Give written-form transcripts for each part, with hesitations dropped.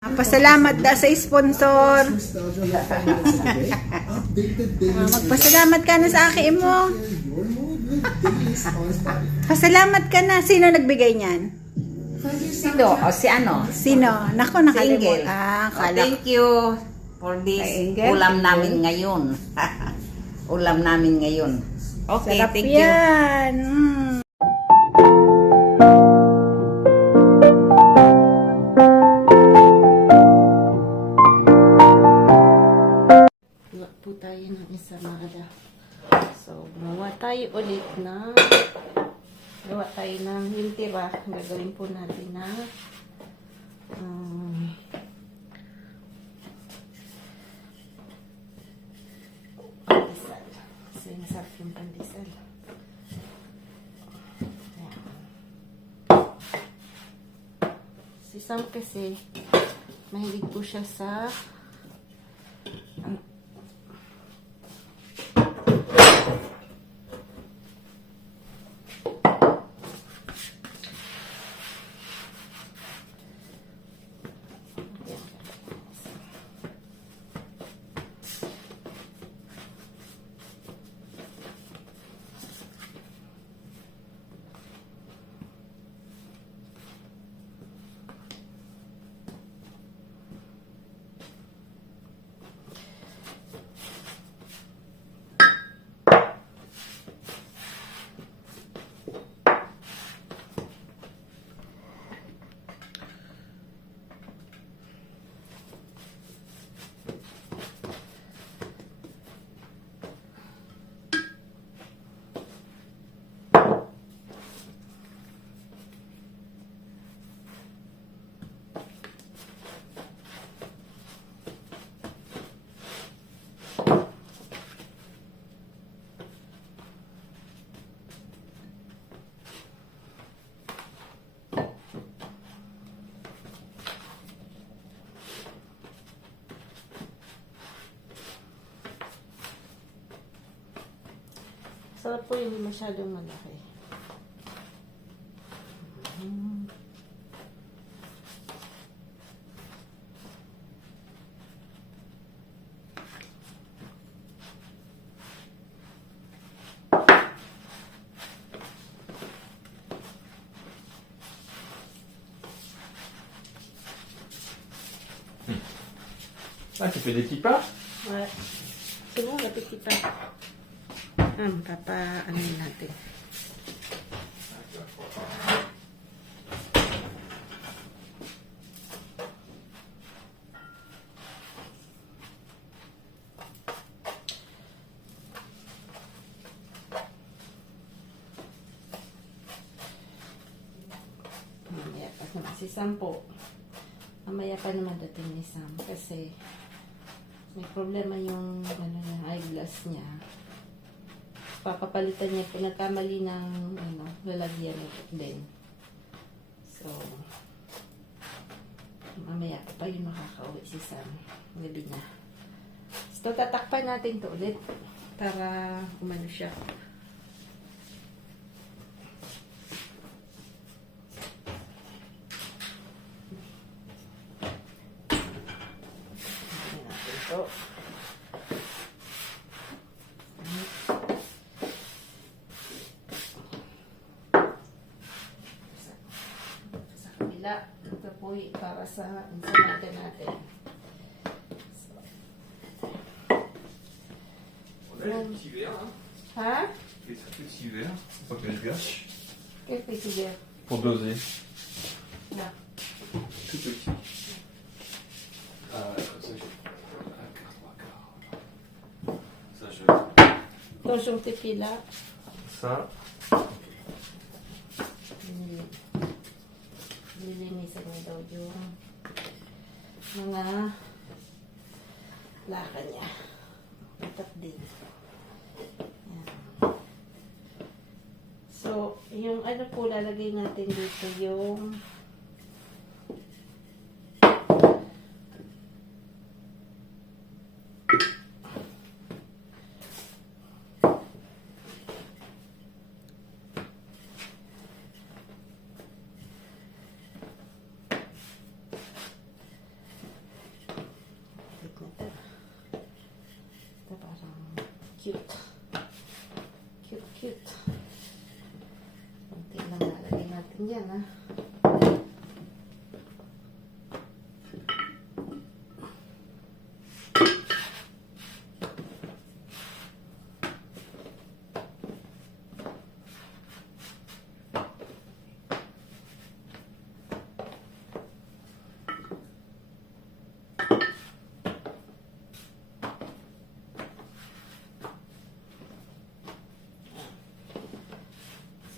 Pasalamat da sa sponsor. Magpasalamat ka na sa akin mo. Pasalamat ka na. Sino nagbigay niyan? Sino? O si ano? Sino? Nako, nakalimot. Single. Thank you for this Single. ulam namin ngayon. Ulam namin ngayon. Okay, Sarap thank you. yan. Gawa po tayo ng ensalada. So, gumawa tayo ulit na gawa tayo ng yung tira. Gagawin po natin na pandesal. So, yung sarap yung pandesal. Ayan. Si Sam kasi mahilig po siya sa sarap po, hindi masyadong malaki. Ah, tu fais des petits pas? Ouais. Siguro, petit pa. Ano natin. Mamaya pa naman si Sam po. Mamaya pa naman dating ni Sam kasi may problema yung eyeglass niya. Papapalitan niya po, nagkamali ng lalagyan nito din. So, mamaya pa yung makakauwi si Sam. Gabi na. So, tatakpan natin to ulit para umano siya. Tingnan natin to. Ito po para sa ensalada natin. So. On a les petits verres, hein. Ha? Les petits verres, pour pas que je gâche. Quel petit verre? Pour doser. Là. Tout petit. Comme ça, je... Un quart, trois quarts. Ça, je... Ito yung tepila. Ça. Lilinisan niya daw yung mga laka niya. Itak din. Yan. So, yung ano po lalagay natin dito yung Cute. Cute, cute. Kunti lang lalagay natin yan, ha.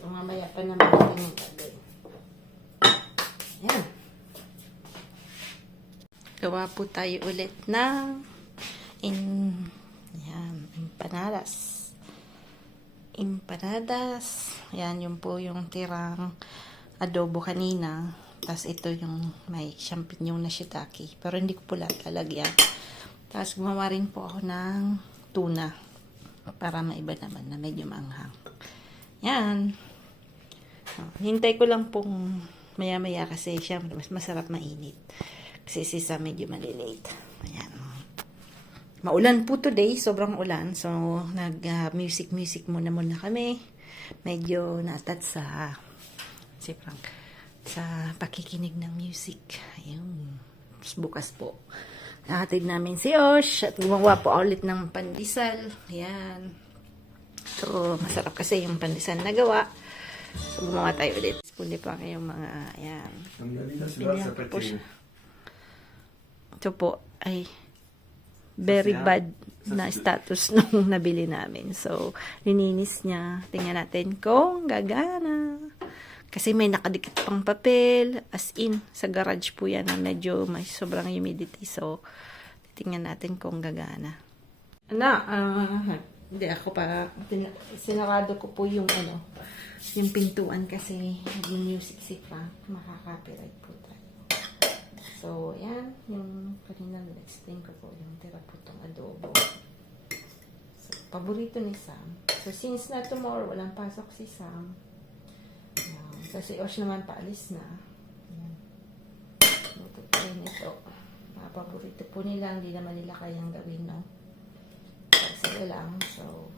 So, mamaya pa naman natin yung gagawin. Ayan. Gawa po tayo ulit ng empanadas. Empanadas. Ayan, yun po yung tirang adobo kanina. Tapos ito yung may champignon na shiitake. Pero hindi ko po lahat lalagyan. Tapos gumawa rin po ako ng tuna. Para maiba naman na medyo maanghang. Yan. Hintay ko lang pong maya-maya kasi syempre mas masarap mainit. Kasi sisa medyo malilate. Ayan. Maulan po today. Sobrang ulan. So, music muna kami. Medyo natat sa pakikinig ng music. Ayun. Tapos bukas po. Nahatid namin si Osh at gumawa po ulit ng pandesal. Ayan. So, masarap kasi yung pandesal na gawa. So, gumawa tayo ulit. Puli pa kayong mga, ayan. Pinaka po siya. Ito po ay very bad na status nung nabili namin. So, lininis niya. Tingnan natin kung gagana. Kasi may nakadikit pang papel. As in, sa garage po yan na medyo may sobrang humidity. So, tingnan natin kung gagana. Hindi ako pa, sinarado ko po yung yung pintuan kasi nag-music pa. Makaka-copyright po tayo. So, yan. Yung kanina na-explain ko po yung tira po itong adobo. So, paborito ni Sam. So, since na tomorrow, walang pasok si Sam. So, si Osh naman paalis na. Ayan. Luto po rin ito. Mga paborito po nila. Hindi naman nila kayang gawin, no? Sila lang. So,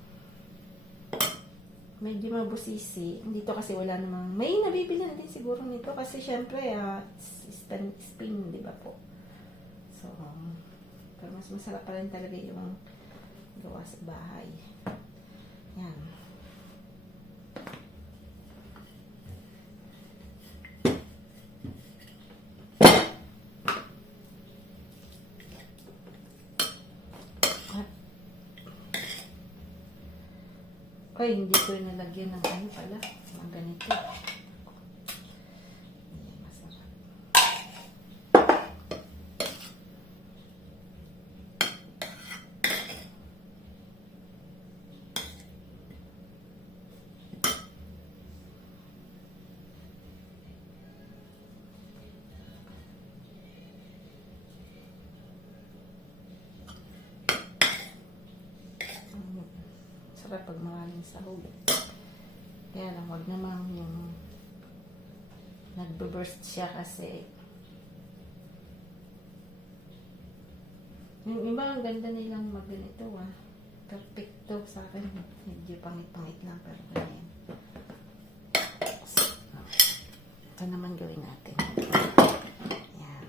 medyo mabusisi. Dito kasi wala namang, may nabibili na din siguro nito kasi syempre, spin, di ba po? So, pero mas masarap pa rin talaga yung gawa sa bahay. Yan. Ay, hindi ko nalagyan ng ano pala. Mga ganito. Ayan, masarap. Sarap pag maraming sahog. Kaya lang, wag naman yung nagbe-burst siya kasi yung iba ang ganda nilang magganito perfecto sa akin. Medyo pangit-pangit lang pero ganyan. So, ito naman gawin natin. Yan.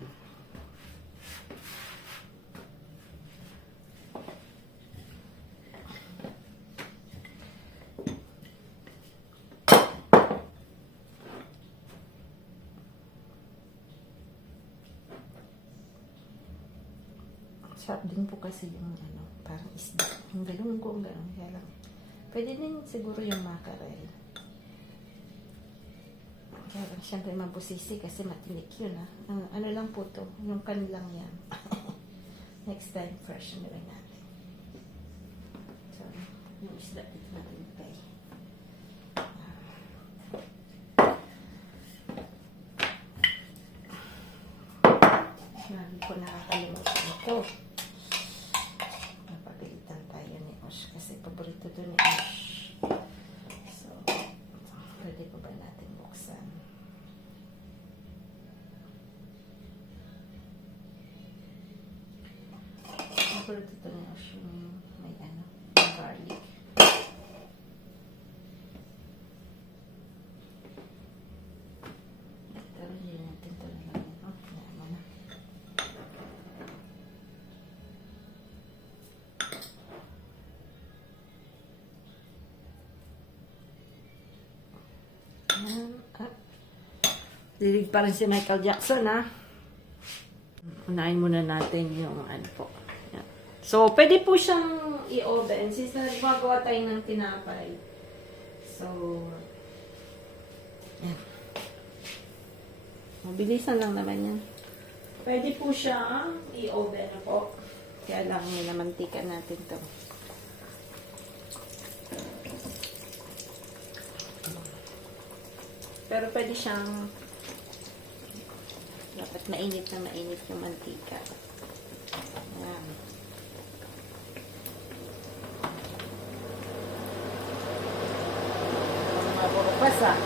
Sarap din po kasi yung parang isda. Yung galunggong, gano'n. Kaya lang. Pwede din siguro yung mackerel. Kaya lang, syempre mabusisi kasi matinik yun ano lang po to. Yung kanilang yan. Next time, fresh na gawin natin. So, yung isda dito natin pay. Lagi ko nakakalimutan ito. Napagalitan tayo ni Osh kasi paborito to ni Osh. So, pwede pa ba natin buksan? Paborito to ni Osh yung may garlic. garlic. Pero hindi natin ito nalagyan. Oh, tama na. Dilig pa rin si Michael Jackson, ha? Unahin muna natin yung ano po. Yan. So, pwede po siyang i-oven since nagmagawa tayo ng tinapay. So, yan. Mabilisan lang naman yan. Pwede po siyang i-oven na po. Kaya lang minamantika natin to. Pero pwede siyang dapat mainit na mainit yung mantika. Ayan. Maburupas ah.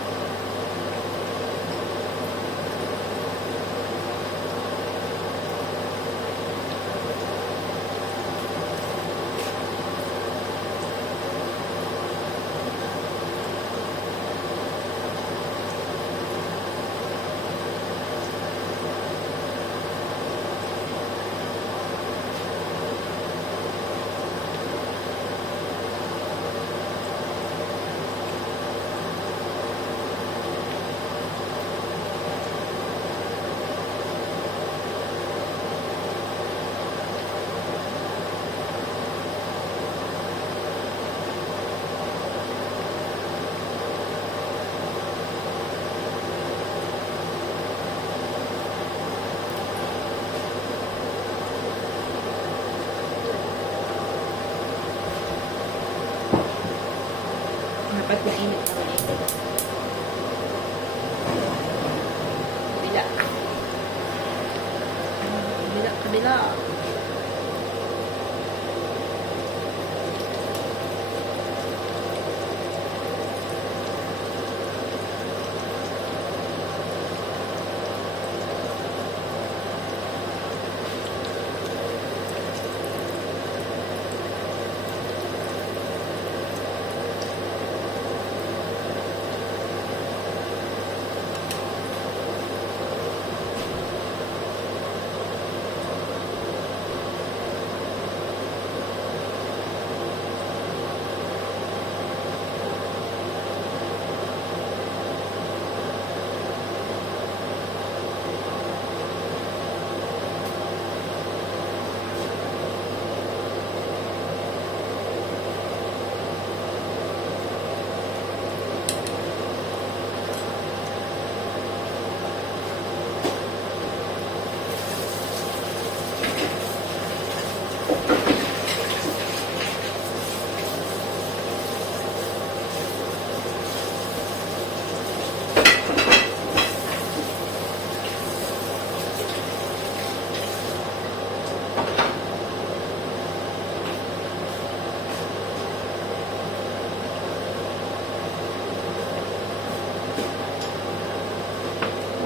Dapat mainit na mainit. Kabila. Kabila, kabila.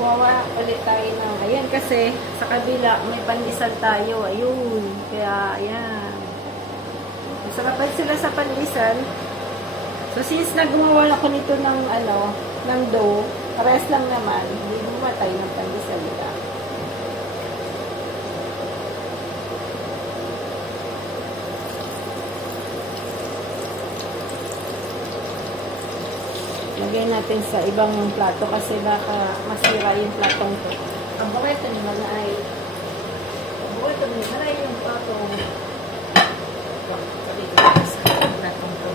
Gumawa ulit tayo ng, ayan kasi sa kabila may pandesal tayo, ayun, kaya ayan. Masarapan sila sa pandesal. So since naggumawa ako nito ng ano, ng dough, parehas lang naman, hindi gumawa tayo ng pandesal nila. Lagay natin sa ibang plato kasi baka masira yung platong to. Ang paborito ni Manay. Ang paborito ni Manay yung platong. Ito, dito sa platong to.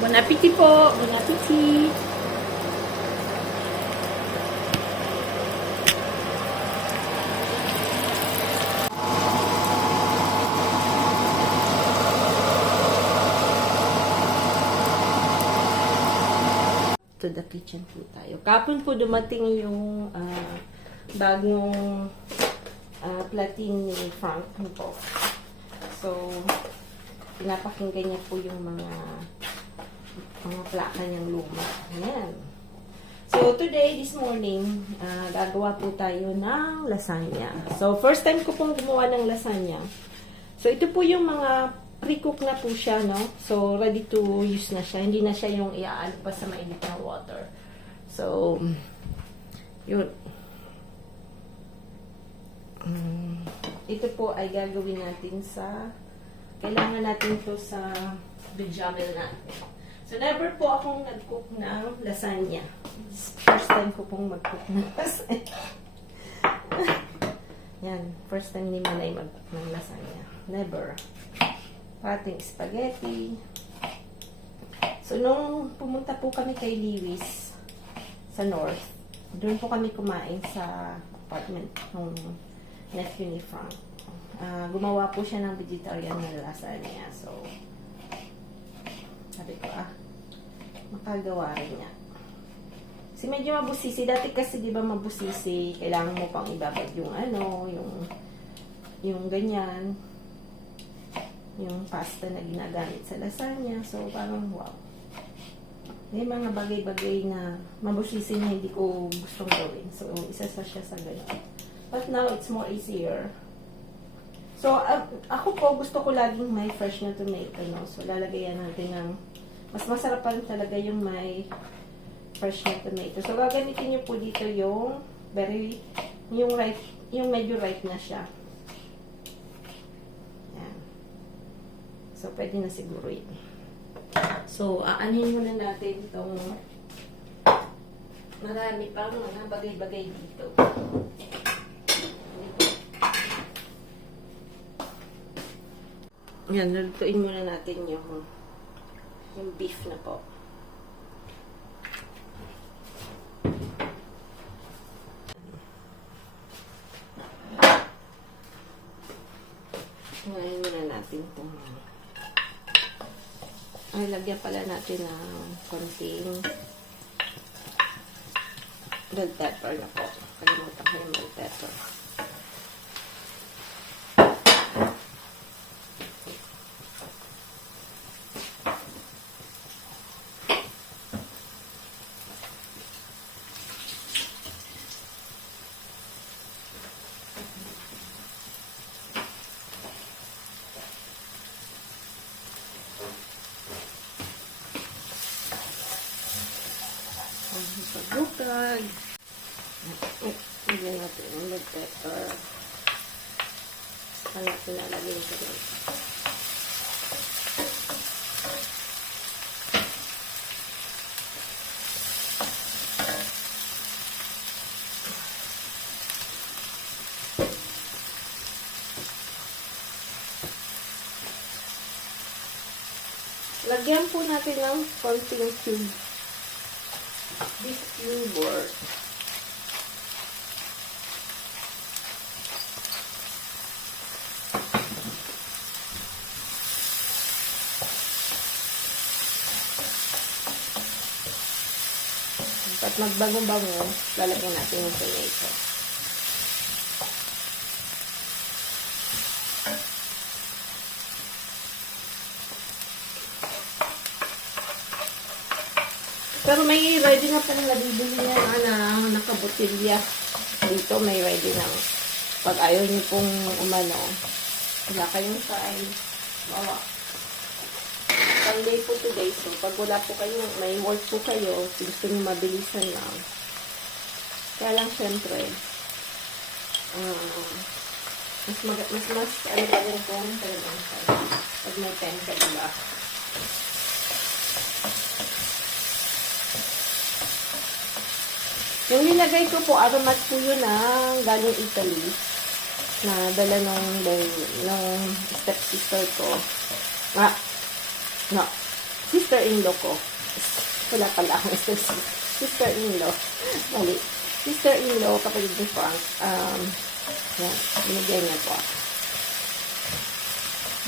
Bon appetit po! Bon appetit! To the kitchen po tayo. Kapon po dumating yung bagong plating ni Frank po. So, pinapakinggan niya po yung mga plaka niyang luma. Ayan. So, today, this morning, gagawa po tayo ng lasagna. So, first time ko pong gumawa ng lasagna. So, ito po yung mga pre-cook na po siya, no? So, ready to use na siya. Hindi na siya yung iaano pa sa mainit na water. So, yun. Ito po ay gagawin natin sa, kailangan natin to sa bechamel natin. So, never po akong nag-cook ng lasagna. First time ko pong mag-cook ng lasagna. Yan, first time ni Manay mag-cook ng lasagna. Never. Pating spaghetti. So, nung pumunta po kami kay Lewis sa North, doon po kami kumain sa apartment ng nephew ni Frank. Gumawa po siya ng vegetarian na lasagna. So, sabi ko, makagawa rin niya. Kasi medyo mabusisi. Dati kasi, di ba mabusisi, kailangan mo pang ibabad yung yung ganyan. Yung pasta na ginagamit sa lasagna. So, parang wow. May mga bagay-bagay na mabusisi na hindi ko gustong gawin. So, isa siya sa ganyan. But now, it's more easier. So, ako po, gusto ko laging may fresh na tomato, no? So, lalagayan natin ng mas masarap pa rin talaga yung may fresh na tomato. So, gagamitin niyo po dito yung yung medyo ripe na siya. So, pwede na siguro yun. So, aanhin muna natin itong marami pang mga bagay-bagay dito. Yan, lutuin muna natin yung beef na po. Ngayon muna natin itong lagyan pala natin ng konting bell pepper na po. Kalimutan ko yung bell pepper. Pagbukag. Lagyan natin yung bell pepper. Saan natin lalagyan ito rin. Lagyan po natin ng konting cube. Beef cube or at magbago-bago, lalagyan natin yung tomato. Pero may ready na pong nabibili niya na nakabotilya. Dito may ready na. Pag ayaw niyo pong wala kayong time. Bawa. Sunday po today. So, pag wala po kayo, may work po kayo, gusto niyo mabilisan lang. Kaya lang, syempre, mas ano pa rin po pag may time ka, diba? Yung nilagay ko po, aromat po yun galing Italy. Na dala nung stepsister ko. sister-in-law ko. Wala pala akong sister-in-law. Mali. Sister-in-law, kapatid ni Frank. Yan, binigyan niya po ako.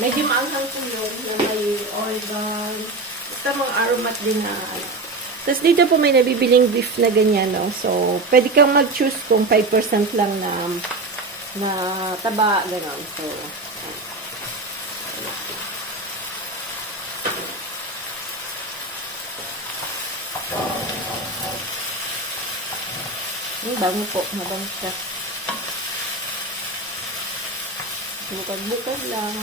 Medyo maanghang po yun na may organ. Basta mga aromat din na ano. Tapos dito po may nabibiling beef na ganyan, no? So, pwede kang mag-choose kung 5% lang na taba, gano'n. So, bango po. Mabango siya. Bukad-bukad lang.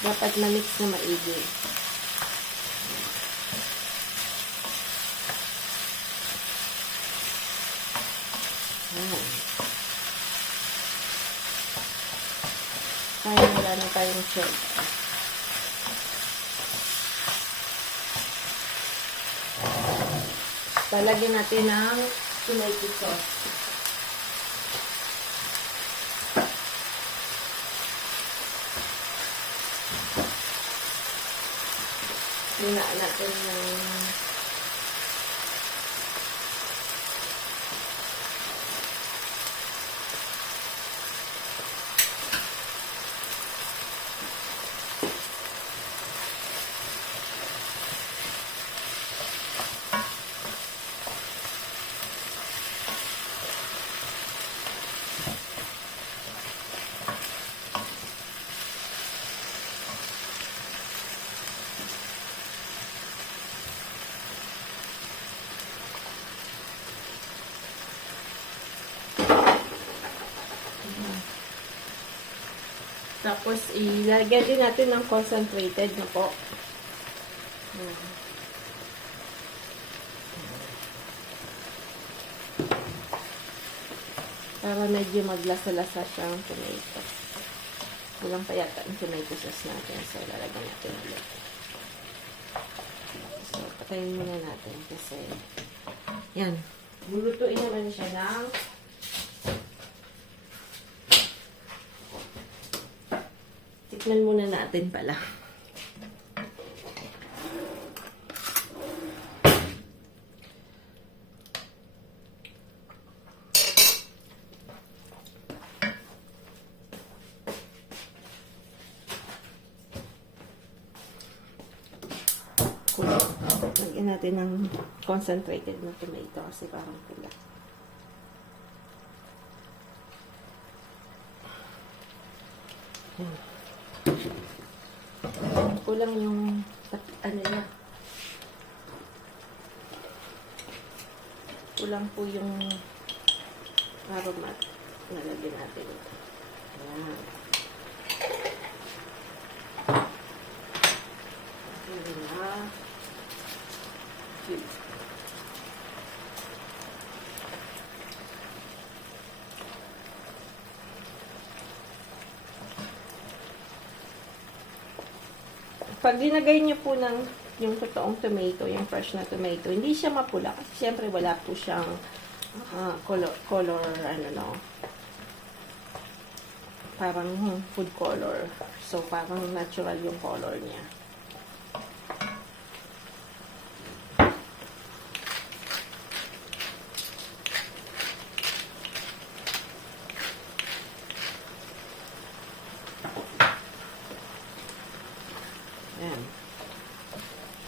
Dapat na-mix na maigi. Ayan. Kaya wala na tayong shell. Talagyan natin ng tomato sauce. Hinaan natin ng tapos ilagyan din natin ng concentrated na po. Para medyo maglasa-lasa siyang tomato. Kulang pa yata ang tomato sauce natin. So, lalagyan natin ulit. So, patayin muna natin kasi yan. Lulutuin naman siya ng tikman muna natin pala. Lagyan natin ng concentrated na tomato kasi parang pula. Kulang yung ano niya. Kulang po yung aromat. Nalagyan natin ito. Ayan. Ayan na. Pag dinagay niyo po ng yung totoong tomato, yung fresh na tomato, hindi siya mapula kasi syempre wala po siyang color ano no. Parang food color. So parang natural yung color niya. Ayan.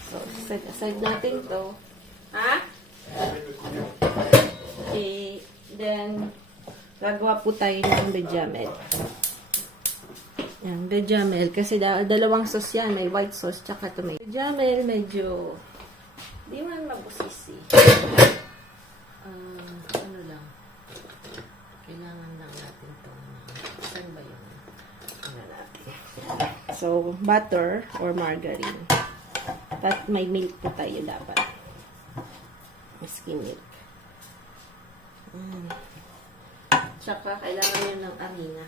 So, set aside natin to. Ha? Okay. Then, gagawa po tayo ng bechamel. Yan, bechamel. Kasi dalawang sauce yan. May white sauce tsaka tomato. Bechamel, medyo di man mabusisi. Ano lang. Kailangan lang natin to. Saan ba yun? Ano natin? So, butter or margarine. At may milk po tayo dapat. Skim milk. Tsaka, kailangan nyo ng harina.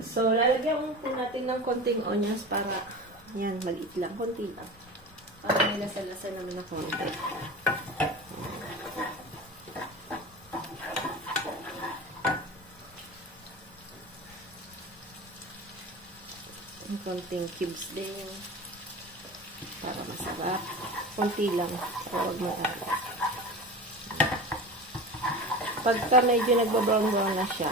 So, lalagyan po natin ng konting onions para, yan, maliit lang. Konti lang. Para may lasa-lasa naman na konti. Yung konting cubes din. Para masarap. Konti lang. Pero huwag marami. Pagka medyo nagba-brown-brown na siya,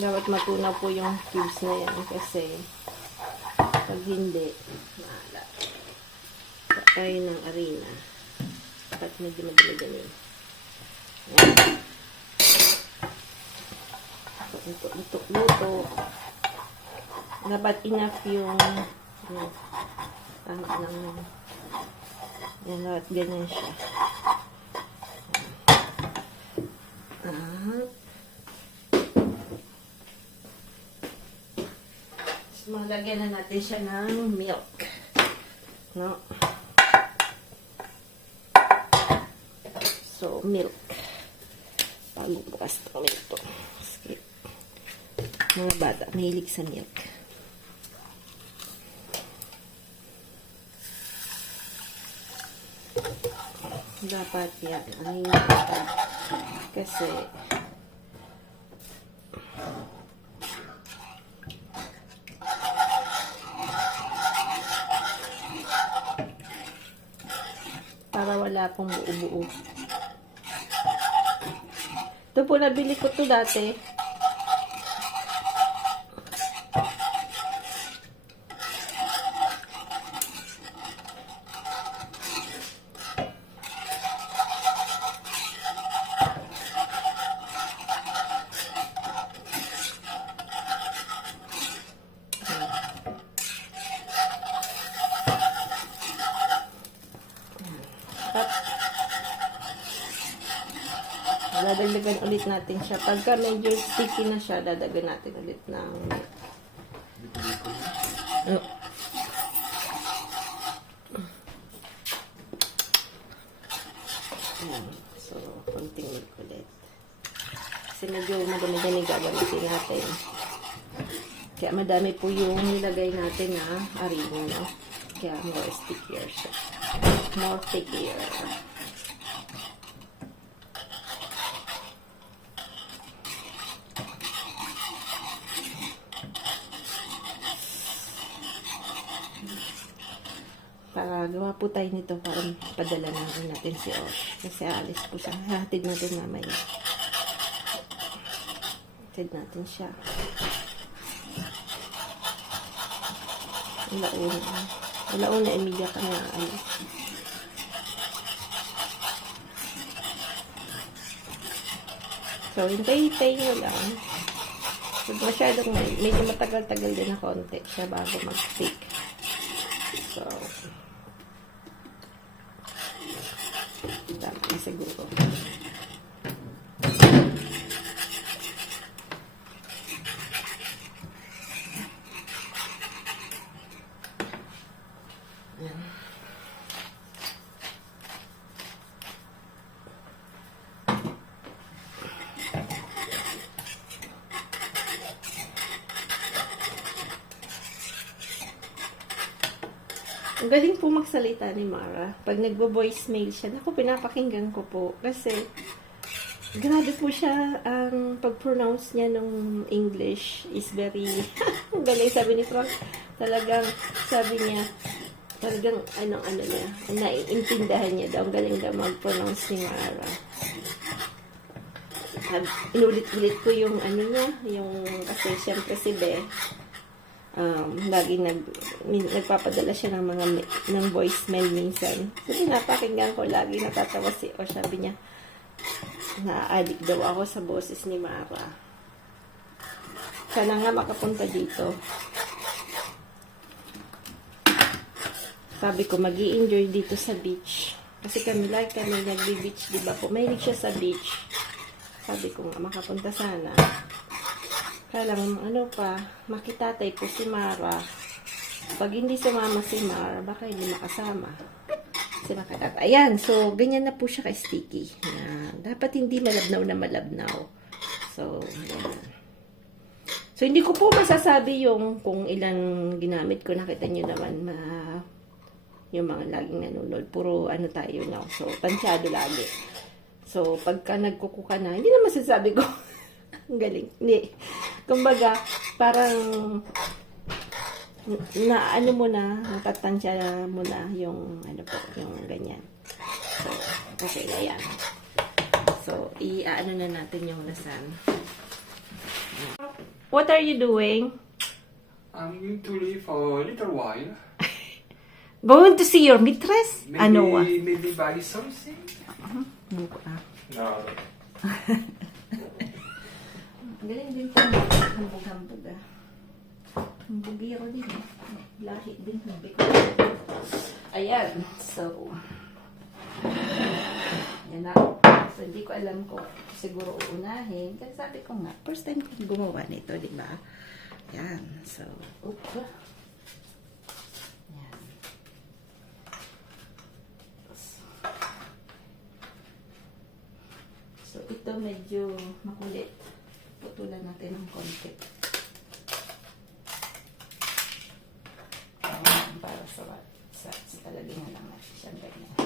dapat matunaw po yung cubes na yan kasi pag hindi, maalat. Tayo ng arena. Dapat medyo madali-dali. Ayan. Luto. Dapat enough yung tama lang yan, dapat ganyan siya. So, malagyan na natin siya ng milk, no? So milk, pagbubukas ng milk to. Skip. Mga bata mahilig sa milk. Dapat yan. Ano yung dapat? Kasi para wala pong buo-buo. Ito po, nabili ko to dati. Dadagdagan ulit natin siya. Pagka medyo sticky na siya, dadagdagan natin ulit ng milk. Oh. So, konting milk ulit. Kasi medyo madami-dami gagamitin natin. Kaya madami po yung nilagay natin na harina, no? Kaya more stickier siya. More stickier. Para gawa po tayo nito para padala natin si Osh. Kasi alis po siya. Hatid natin mamaya. Hatid natin siya. Alauna, Emilia ka na alis. So, hintay-hintay nyo lang. Pag masyadong medyo matagal-tagal din na konti siya bago mag-stick. So, tama na siguro. Ang galing po magsalita ni Mara. Pag nagbo-voicemail siya, naku, pinapakinggan ko po. Kasi, grabe po siya, ang pag-pronounce niya ng English is very, ang galing, sabi ni Frank, talagang, sabi niya, talagang, ano niya, naiintindahan niya daw, ang galing daw mag-pronounce ni Mara. Inulit-ulit ko yung, niya, yung, kasi siyempre si Be, lagi nagpapadala siya ng mga ng voicemail minsan. So, pinapakinggan ko lagi, natatawa si O. Sabi niya, na-addict daw ako sa boses ni Mara. Sana nga makapunta dito. Sabi ko, mag-i-enjoy dito sa beach. Kasi kami nagbi-beach, diba po? Mahilig siya sa beach. Sabi ko nga, makapunta sana. Kaya lang, makitatay ko si Mara. Pag hindi sumama si Mara, baka hindi makasama. Kasi makatatay. Ayan, so, ganyan na po siya ka-sticky. Ayan. Dapat hindi malabnaw na malabnaw. So, ayan. So, hindi ko po masasabi yung kung ilan ginamit ko. Nakita nyo naman, yung mga laging nanonood. Puro tayo now. So, tansyado lagi. So, pagka nagkukuka na, hindi na masasabi ko. Ang galing. Hindi. Kumbaga, parang na ano mo na, natatansya mo na yung ano po, yung ganyan. So, okay, ayan. So, i-ano na natin yung lasan. What are you doing? I'm going to leave for a little while. Going to see your mistress? Maybe, Ano? maybe buy something? Buka. No. Galing din po. Hambog-hambog ah. Hambogero din eh. Lahi din. Ayan. So, yan na. So, hindi ko alam ko siguro uunahin. Kasi sabi ko nga, first time ko gumawa nito, di ba? Yan. So, oops. Yan. So, ito medyo makulit. Putulan natin ng konti. Ayan, para sa talagyan na lang natin siya ganyan.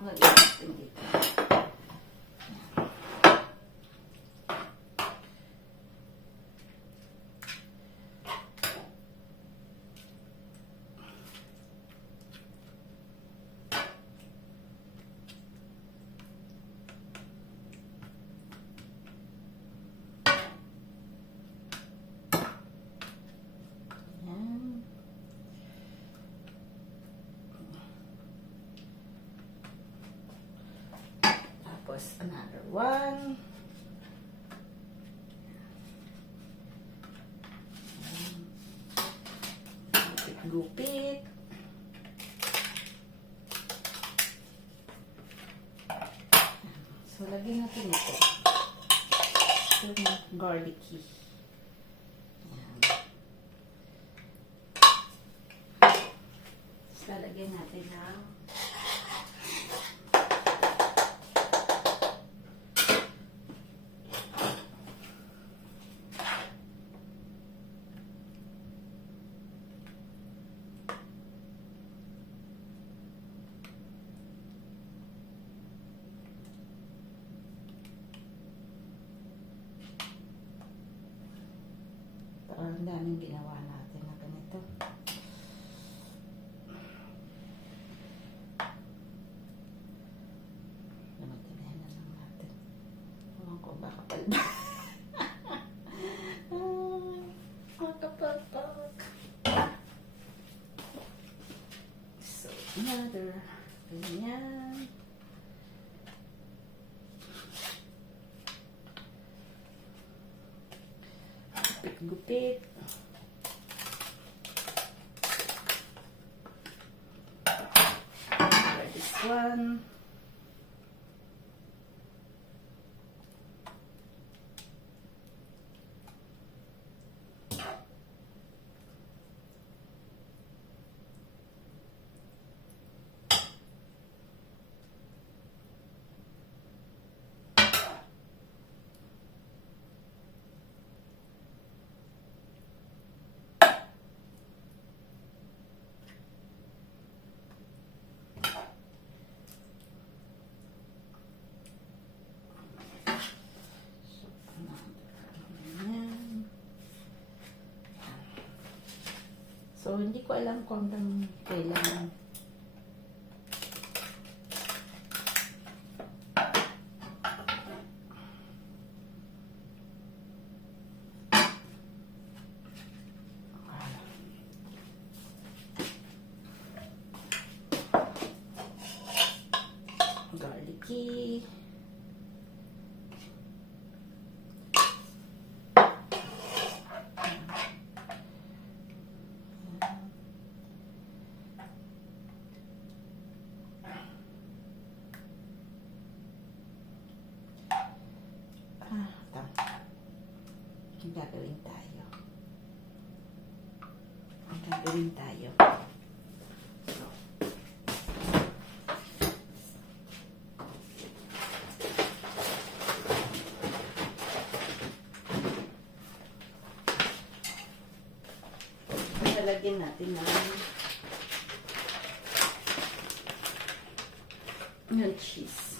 Lagyan natin dito. Ayan. Tapos, another one. Gupit. So, lagyan natin ito. Ito yung garlicky. Ayan. So, lalagyan natin ng ang daming ginawa natin na ganito. Namagtinahin na lang natin. Ewan ko, baka palda. Makapalpak. So, another. Ganyan. Gupit. This one. So, hindi ko alam kung hanggang kailan. Garlicky. Ang gagawin tayo. Lalagyan natin ng Yung cheese.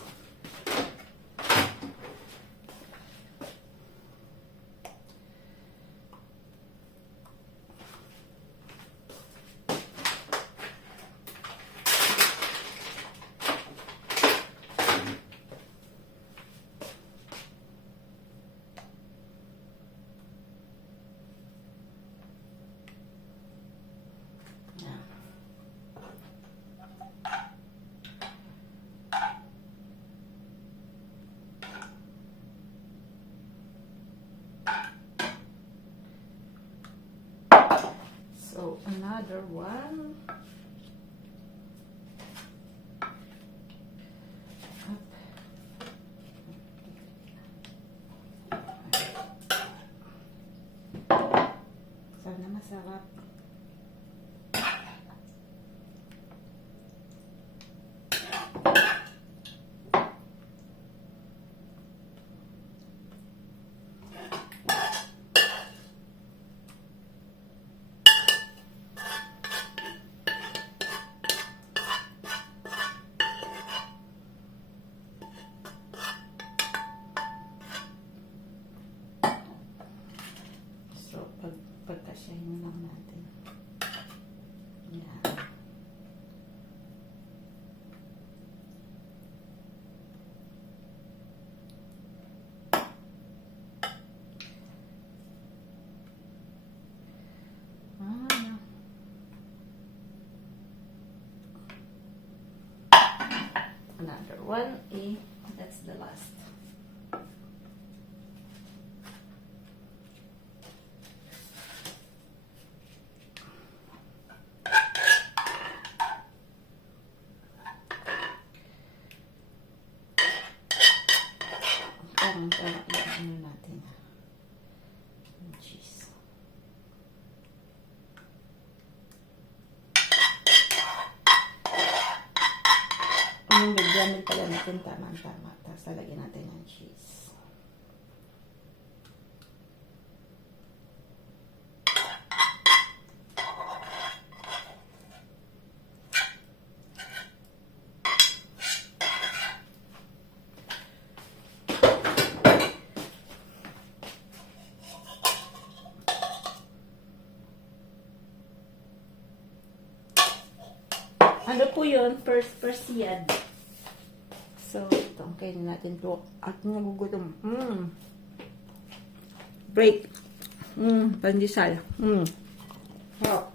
So, another one. Sana masarap. So, pagkasyahin lang natin. Yan. Another one, that's the last. Parang ano natin. Yung cheese. Yung bigyan pala natin tama-tama. Tapos talagyan natin yung cheese. Ano po yun? Persiyad. So, ito. Kainin natin to. At nagugutom. Break. Pandesal. Harap.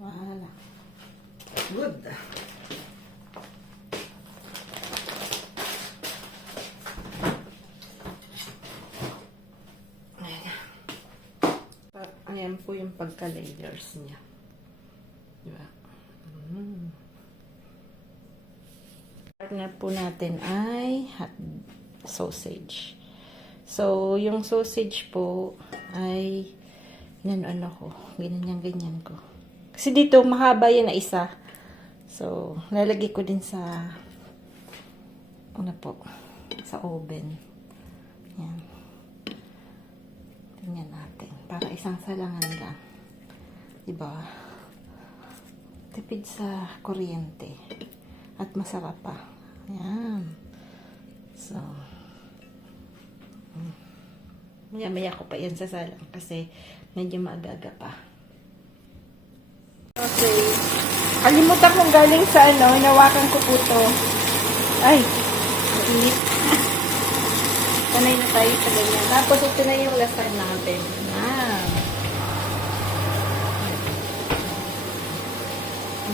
Wala. Good. Ayan po yung pagka-layers niya. Diba? Partner po natin ay hot sausage. So, yung sausage po ay ano ko, ganyan ko. Kasi dito, mahaba yan na isa. So, lalagay ko din sa sa oven. Yan. Tingnan natin. Para isang salangan lang. Diba? Tipid sa kuryente. At masarap pa. Yan. So, maya-maya ko pa yan sa salang kasi medyo maaga pa. Okay. Kalimutan kong galing sa hinawakan ko po to. Ay, mainit. Sanay na tayo sa ganyan. Tapos ito na yung lasan natin.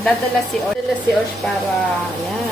Dadala si Osh para, yan.